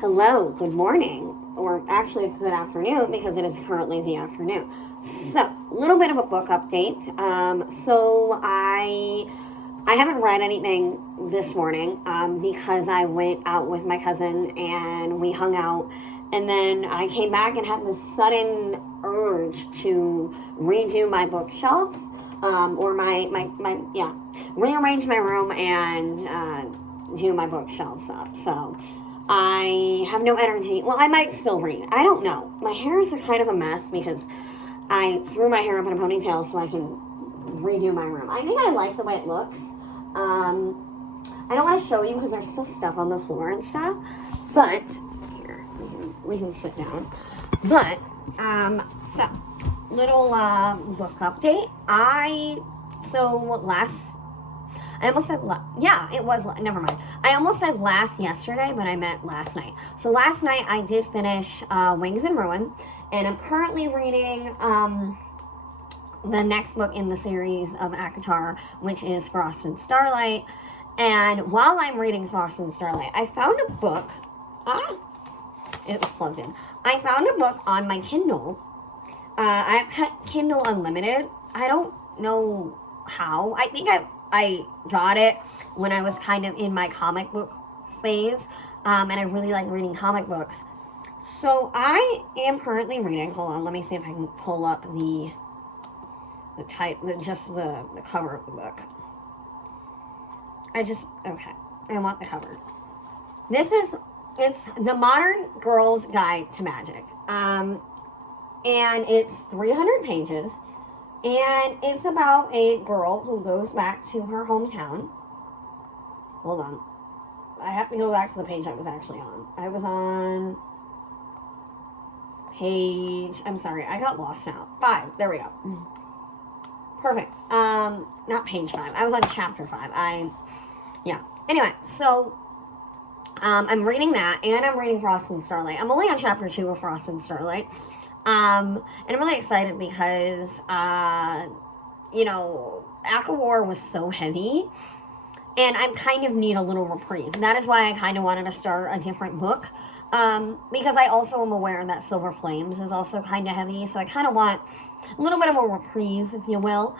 Hello, good morning, or actually it's good afternoon because it is currently the afternoon. So, a little bit of a book update. I haven't read anything this morning because I went out with my cousin and we hung out, and then I came back and had this sudden urge to redo my bookshelves, or rearrange my room and do my bookshelves up. So I have no energy. Well, I might still read. I don't know. My hair is kind of a mess because I threw my hair up in a ponytail so I can redo my room. I think I like the way it looks. I don't want to show you because there's still stuff on the floor and stuff. But here, we can sit down. But so little book update. I almost said, it was, never mind. I almost said yesterday, but I meant last night. So last night I did finish Wings and Ruin, and I'm currently reading the next book in the series of ACOTAR, which is Frost and Starlight. And while I'm reading Frost and Starlight, I found a book. It was plugged in. I found a book on my Kindle. I have Kindle Unlimited. I don't know how. I think I got it when I was kind of in my comic book phase, and I really like reading comic books. So I am currently reading. Hold on, let me see if I can pull up the cover of the book. I want the cover. It's The Modern Girl's Guide to Magic. And it's 300 pages. And it's about a girl who goes back to her hometown. Hold on. I have to go back to the page I was actually on. I was on page... I'm sorry, I got lost now. 5. There we go. Perfect. Not page 5. I was on chapter 5. Anyway, so... I'm reading that, and I'm reading Frost and Starlight. I'm only on chapter 2 of Frost and Starlight. And I'm really excited because, ACOTAR was so heavy, and I kind of need a little reprieve. That is why I kind of wanted to start a different book, because I also am aware that Silver Flames is also kind of heavy, so I kind of want a little bit of a reprieve, if you will.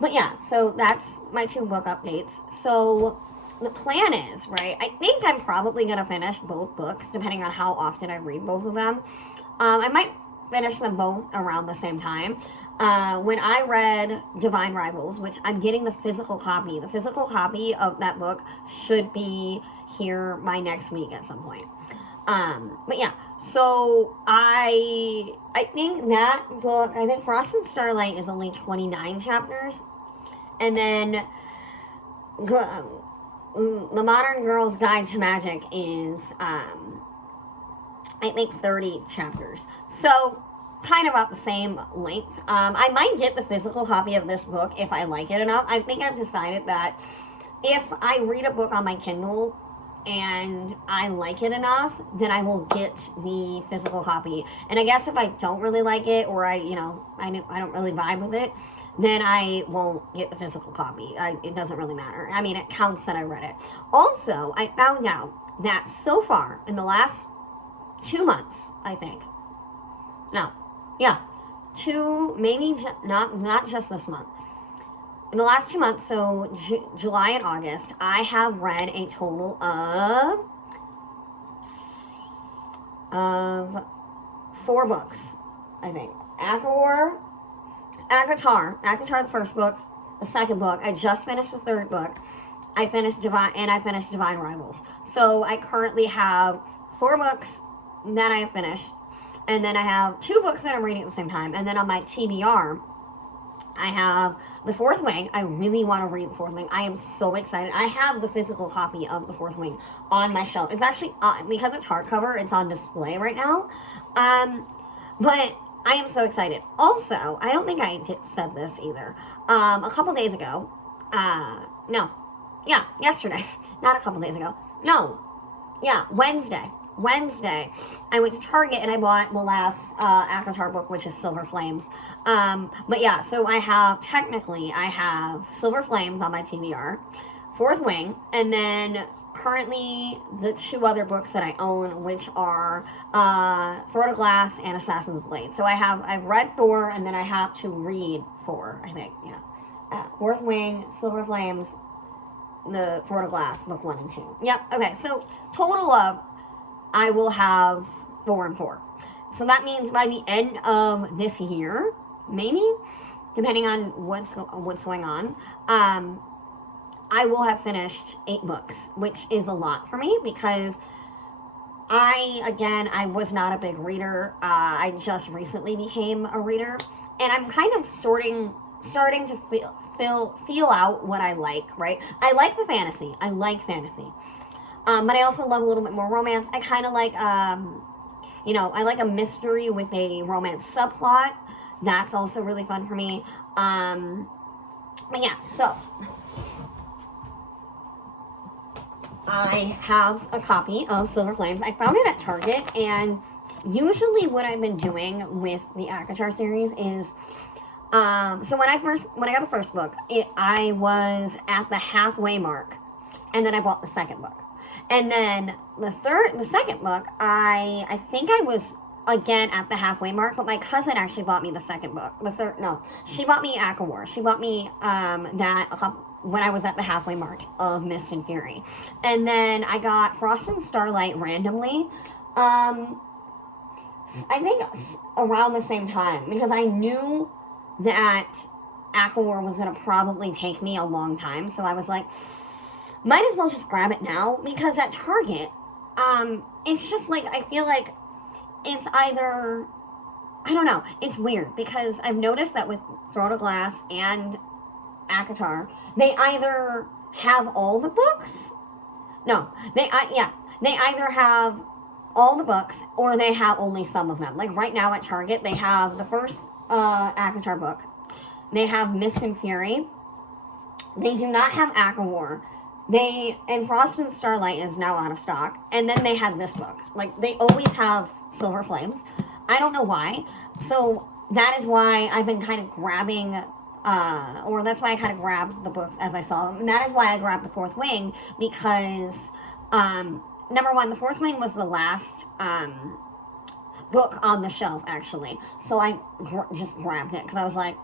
But yeah, so that's my 2 book updates. So the plan is, right, I think I'm probably going to finish both books, depending on how often I read both of them. I might finish them both around the same time. When I read Divine Rivals, which I'm getting the physical copy of that book should be here by next week at some point. But yeah, so I think that book, I think Frost and Starlight is only 29 chapters, and then The Modern Girl's Guide to Magic is I think 30 chapters. So, kind of about the same length. I might get the physical copy of this book if I like it enough. I think I've decided that if I read a book on my Kindle and I like it enough, then I will get the physical copy. And I guess if I don't really like it, or I don't really vibe with it, then I won't get the physical copy. It doesn't really matter. I mean, it counts that I read it. Also, I found out that so far, in the last 2 months, I think. No. Yeah. 2, maybe not just this month. In the last 2 months, so July and August, I have read a total of 4 books, I think. ACOTAR, the first book, the second book. I just finished the third book. I finished Divine Rivals. So I currently have 4 books that I have finished, and then I have 2 books that I'm reading at the same time, and then on my TBR, I have The Fourth Wing. I really want to read The Fourth Wing. I am so excited. I have the physical copy of The Fourth Wing on my shelf. It's actually, because it's hardcover, it's on display right now, but I am so excited. Also, I don't think I said this either, a couple days ago, yesterday, not a couple days ago, Wednesday, I went to Target and I bought the last ACOTAR book, which is Silver Flames. But yeah, so I have Silver Flames on my TBR, Fourth Wing, and then currently the 2 other books that I own, which are Throat of Glass and Assassin's Blade. So I've read 4, and then I have to read 4, I think, yeah. Fourth Wing, Silver Flames, the Throat of Glass, book 1 and 2. Yep, okay, so total of, I will have 4 and 4. So that means by the end of this year, maybe, depending on what's going on, I will have finished 8 books, which is a lot for me because I was not a big reader. I just recently became a reader, and I'm kind of starting to feel out what I like, right? I like the fantasy. I like fantasy. But I also love a little bit more romance. I kind of like, I like a mystery with a romance subplot. That's also really fun for me. But yeah, so I have a copy of Silver Flames. I found it at Target, and usually what I've been doing with the ACOTAR series is, so when I got the first book, I was at the halfway mark, and then I bought the second book. And then the second book, I think I was again at the halfway mark, but my cousin actually bought me the second book. She bought me ACOTAR. She bought me when I was at the halfway mark of Mist and Fury. And then I got Frost and Starlight randomly. I think around the same time, because I knew that ACOTAR was going to probably take me a long time. So I was like, might as well just grab it now, because at Target, it's just like, I feel like it's either, I don't know, it's weird, because I've noticed that with Throat of Glass and ACOTAR, they either have all the books. No, they either have all the books or they have only some of them. Like right now at Target, they have the first ACOTAR book. They have Mist and Fury. They do not have ACOTAR. And Frost and Starlight is now out of stock. And then they have this book. Like, they always have Silver Flames. I don't know why. So that is why I've been kind of grabbing, or that's why I kind of grabbed the books as I saw them. And that is why I grabbed the Fourth Wing, because, number one, the Fourth Wing was the last book on the shelf, actually. So I just grabbed it, because I was like,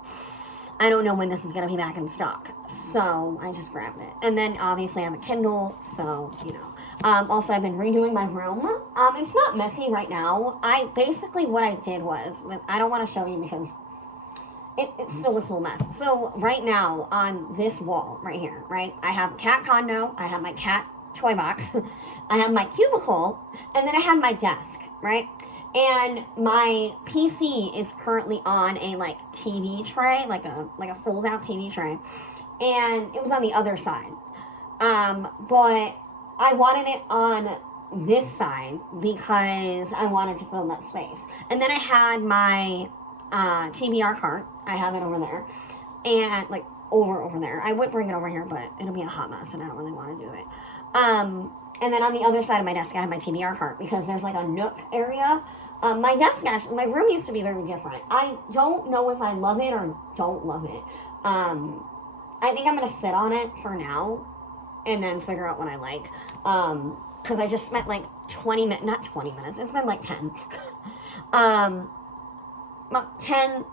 I don't know when this is going to be back in stock. So I just grabbed it. And then obviously I have a Kindle, so, also I've been redoing my room. It's not messy right now. What I did was, I don't want to show you because it still looks a little mess. So right now on this wall right here, right, I have cat condo, I have my cat toy box, I have my cubicle, and then I have my desk, right? And my PC is currently on a TV tray, like a fold out TV tray, and it was on the other side. But I wanted it on this side because I wanted to fill that space. And then I had my TBR cart. I have it over there, and over there. I would bring it over here, but it'll be a hot mess, and I don't really want to do it. And then on the other side of my desk, I have my TBR cart because there's a nook area. My desk, actually, my room used to be very different. I don't know if I love it or don't love it. I think I'm going to sit on it for now and then figure out what I like. Because I just spent 20 minutes, not 20 minutes, it's been 10. About 10,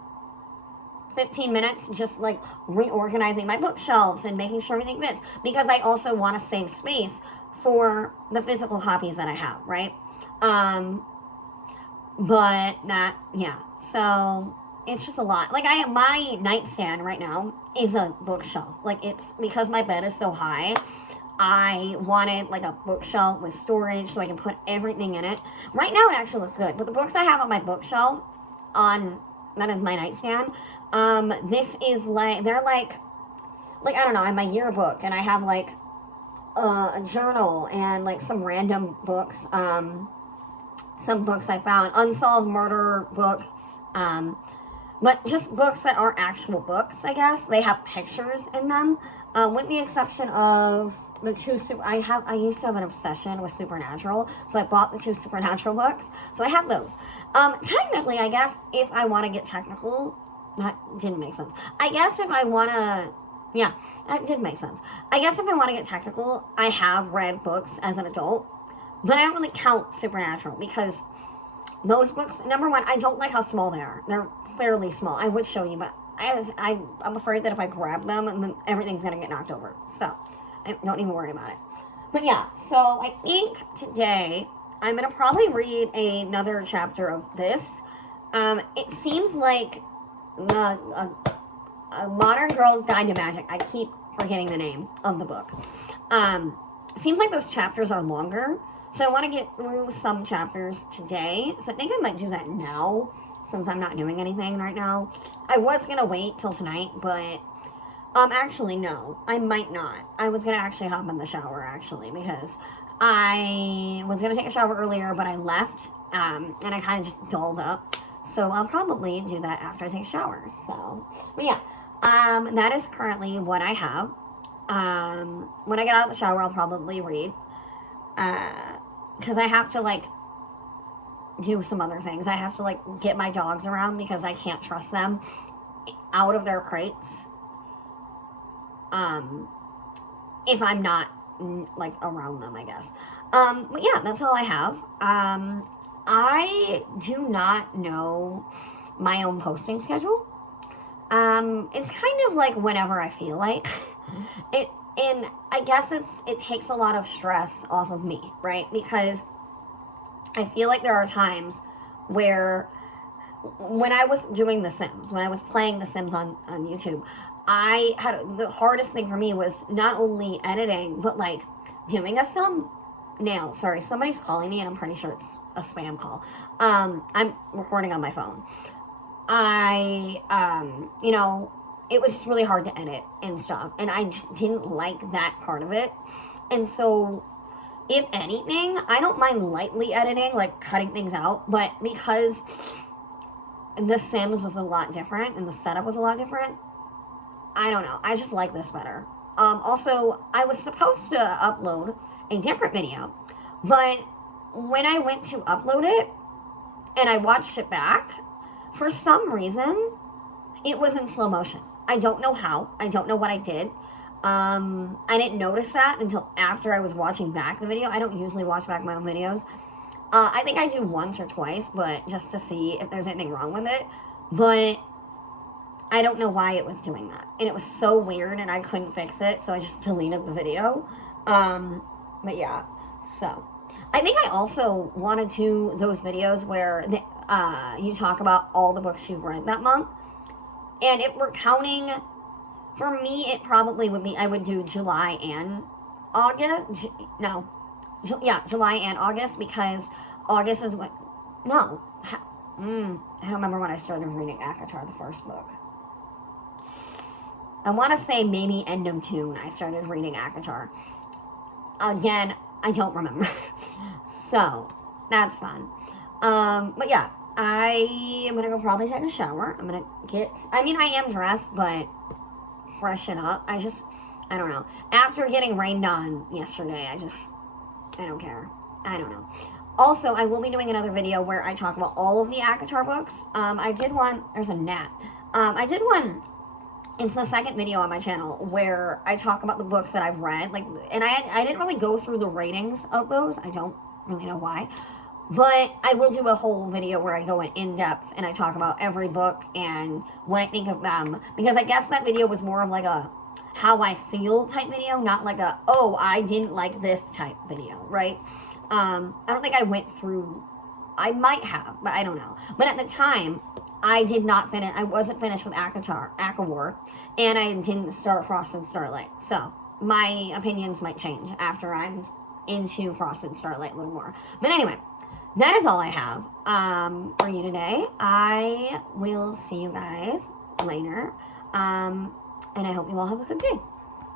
15 minutes just reorganizing my bookshelves and making sure everything fits. Because I also want to save space for the physical copies that I have, right? But so it's just a lot. My nightstand right now is a bookshelf. It's because my bed is so high, I wanted a bookshelf with storage so I can put everything in it. Right now it actually looks good, but the books I have on my bookshelf, that is my nightstand, this is they're I don't know, I have my yearbook, and I have a journal and some random books, some books I found, unsolved murder book, but just books that aren't actual books, I guess. They have pictures in them, with the exception of the 2 I used to have an obsession with Supernatural, so I bought the 2 Supernatural books, so I have those. Technically, I guess, if I want to get technical, that didn't make sense. I guess if I want to Yeah, that did make sense. I guess if I want to get technical, I have read books as an adult, but I don't really count Supernatural because those books, number one, I don't like how small they are. They're fairly small. I would show you, but I'm afraid that if I grab them, then everything's going to get knocked over. So, I don't even worry about it. But yeah, so I think today I'm going to probably read another chapter of this. It seems like a Modern Girl's Guide to Magic. I keep forgetting the name of the book. Seems like those chapters are longer. So I want to get through some chapters today. So I think I might do that now, since I'm not doing anything right now. I was going to wait till tonight, but actually, no. I might not. I was going to actually hop in the shower, actually, because I was going to take a shower earlier, but I left, and I kind of just dolled up. So I'll probably do that after I take a shower. So, but yeah, that is currently what I have. When I get out of the shower, I'll probably read. Because I have to, like, do some other things. I have to, like, get my dogs around because I can't trust them out of their crates. If I'm not, like, around them, I guess. But yeah, that's all I have. I do not know my own posting schedule. It's kind of like whenever I feel like. And I guess it takes a lot of stress off of me, right? Because I feel like there are times where when I was doing The Sims, when I was playing The Sims on YouTube, the hardest thing for me was not only editing, but like doing a thumbnail. Sorry, somebody's calling me and I'm pretty sure it's a spam call. I'm recording on my phone. You know, it was just really hard to edit and stuff. And I just didn't like that part of it. And so, if anything, I don't mind lightly editing, like cutting things out. But because The Sims was a lot different and the setup was a lot different, I don't know. I just like this better. Also, I was supposed to upload a different video. But when I went to upload it and I watched it back, for some reason, it was in slow motion. I don't know how. I don't know what I did. I didn't notice that until after I was watching back the video. I don't usually watch back my own videos. I think I do once or twice, but just to see if there's anything wrong with it. But I don't know why it was doing that. And it was so weird and I couldn't fix it, so I just deleted the video. But yeah, so. I think I also want to do those videos where you talk about all the books you've read that month. And if we're counting, for me, it probably would be, I would do July and August. July and August, because August is when, no. I don't remember when I started reading ACOTAR, the first book. I want to say maybe end of June I started reading ACOTAR. Again, I don't remember. So, that's fun. But yeah, I am going to go probably take a shower. I'm going to I am dressed, but freshen up. I don't know. After getting rained on yesterday, I don't care. I don't know. Also, I will be doing another video where I talk about all of the ACOTAR books. I did one, there's a gnat. I did one, it's the second video on my channel, where I talk about the books that I've read. And I didn't really go through the ratings of those. I don't really know why. But I will do a whole video where I go in depth and I talk about every book and what I think of them. Because I guess that video was more of like a how I feel type video, not like a, oh, I didn't like this type video, right? I don't think I went through, I might have, but I don't know. But at the time, I wasn't finished with ACOTAR, and I didn't start Frost and Starlight. So, my opinions might change after I'm into Frost and Starlight a little more. But anyway, that is all I have for you today. I will see you guys later. And I hope you all have a good day.